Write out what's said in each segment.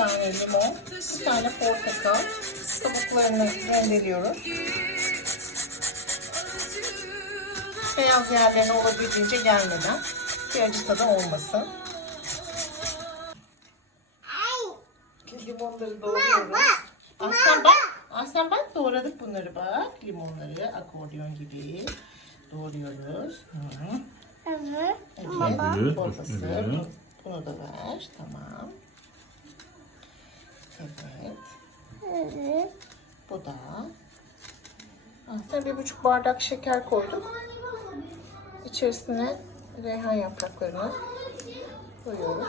tane limon, bir tane portakal. Kabuklarını rendeliyoruz. Beyaz yerlerine olabildiğince gelmeden bir acı tadı olmasın. Limonları doğruyoruz. Aslan bak. Aslan bak doğradık bunları bak. Limonları akordeon gibi doğruyoruz. Hı. Evet. Evet. Bunu da ver. Tamam. Evet. Evet. Bu da. Aslında bir buçuk bardak şeker koyduk. İçerisine reyhan yapraklarını koyuyoruz.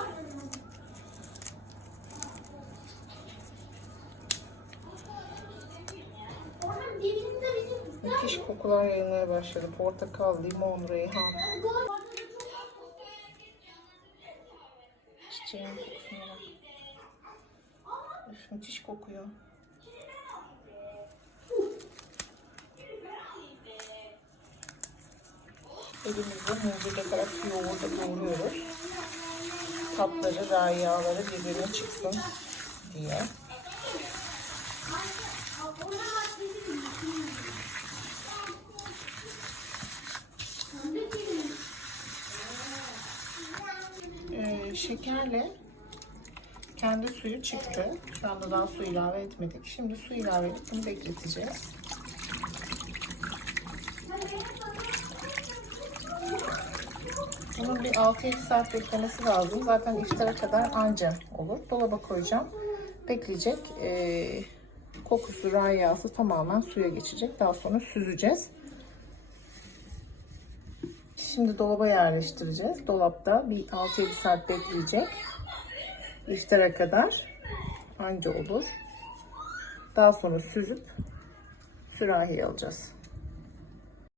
Müthiş kokular yayılmaya başladı. Portakal, limon, reyhan. Çiçeğin kokusuna bak. Müthiş kokuyor. Elimizde mucize kadar yoğurda doğruyoruz. Tatları, rayiyaları birbirine çıksın diye. Ee, şekerle kendi suyu çıktı. Şu anda daha su ilave etmedik. Şimdi su ilave edip bunu bekleteceğiz. Bunun bir 6-7 saat beklemesi lazım. Zaten iftara kadar anca olur. Dolaba koyacağım. Bekleyecek. Ee, kokusu, rayası tamamen suya geçecek. Daha sonra süzeceğiz. Şimdi dolaba yerleştireceğiz. Dolapta bir 6-7 saat bekleyecek. İftara kadar anca olur. Daha sonra süzüp sürahiye alacağız.